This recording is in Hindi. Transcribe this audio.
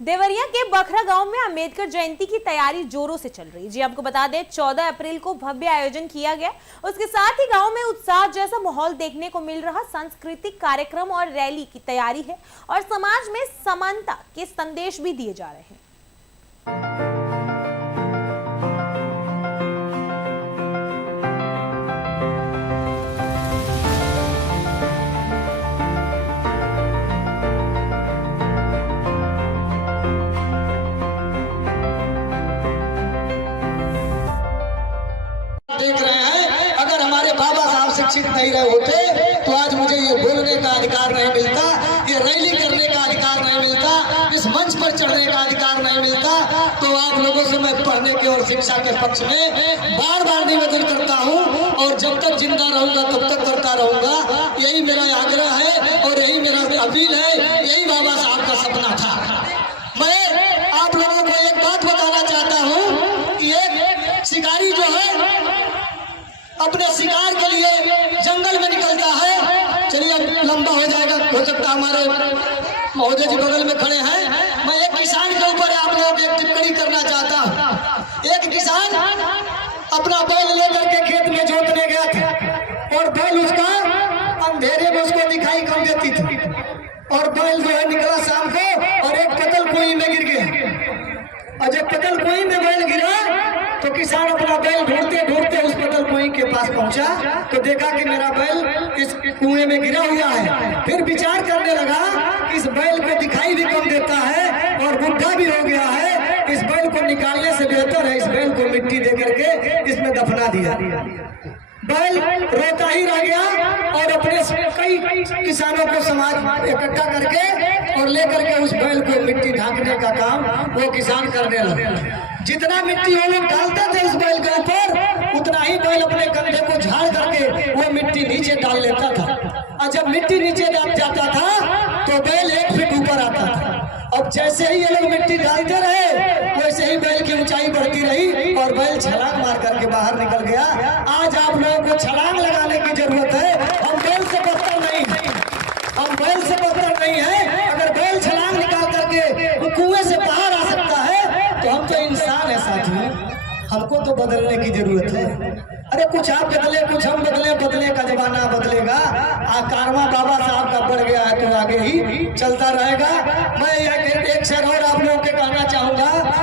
देवरिया के बखरा गांव में अंबेडकर जयंती की तैयारी जोरों से चल रही है। जी आपको बता दें 14 अप्रैल को भव्य आयोजन किया गया। उसके साथ ही गांव में उत्साह जैसा माहौल देखने को मिल रहा। सांस्कृतिक कार्यक्रम और रैली की तैयारी है और समाज में समानता के संदेश भी दिए जा रहे हैं। देख रहे हैं, अगर हमारे बाबा साहब शिक्षित नहीं रहे होते तो आज मुझे ये बोलने का अधिकार नहीं मिलता, ये रैली करने का अधिकार नहीं मिलता, इस मंच पर चढ़ने का अधिकार नहीं मिलता। तो आप लोगों से मैं पढ़ने के और शिक्षा के पक्ष में बार बार निवेदन करता हूँ और जब तक जिंदा रहूंगा तब तक करता रहूंगा। यही मेरा आग्रह है और यही मेरा अपील है, यही बाबा साहब का सपना था। मैं आप लोगों को एक बात बताना चाहता हूँ कि एक शिकारी जो है अपने शिकार के लिए जंगल में निकलता है। चलिए अब लंबा हो जाएगा, हो सकता हमारे महोदय जी बगल में खड़े हैं। मैं एक किसान के ऊपर आप लोगों को एक टिप्पणी करना चाहता हूँ। एक किसान अपना बैल लेकर के खेत में जोतने गया था और बैल उसका अंधेरे में उसको दिखाई कम देती थी और बैल जो है निकला शाम को और एक पतल कुएं में गिर गया। और जब पतल कुएं में बैल गिरा तो किसान अपना बैल ढूंढते ढूंढते उस पतल कुएं के पास पहुंचा तो देखा कि मेरा बैल इस कुएं में गिरा हुआ है। फिर विचार करने लगा कि इस बैल को दिखाई भी कम देता है और बुढ़ा भी हो गया है, इस बैल को निकालने से बेहतर है इस बैल को मिट्टी दे करके इसमें दफना दिया। बैल रोता ही रह गया और अपने कई किसानों को समाज इकट्ठा करके और लेकर के उस बैल को मिट्टी ढांकने का काम वो किसान करने लगे। जितना मिट्टी वो लोग डालते थे उस बैल के ऊपर उतना ही बैल अपने कंधे को झाड़ करके वो मिट्टी नीचे डाल लेता था और जब मिट्टी नीचे डाल जाता था तो बैल 1 फीट ऊपर आता था। अब जैसे ही ये लोग मिट्टी डालते रहे वैसे ही बैल की ऊंचाई बढ़ती रही और बैल छलांग मार करके बाहर निकल गया। आज आप लोगों को छलांग लगाने की जरूरत है, हम बैल से बदतर नहीं है, हम बैल से बदतर नहीं है। अगर बैल छलांग निकाल करके कुएं से बाहर आ सकता है तो हम तो इंसान है साथी, हमको तो बदलने की जरूरत है। अरे कुछ आप बदले कुछ हम बदले, बदले का जमाना बदलेगा। कारवां बाबा साहब का बढ़ गया है तो आगे ही चलता रहेगा। मैं एक शेर और आप लोगों के कहना चाहूंगा।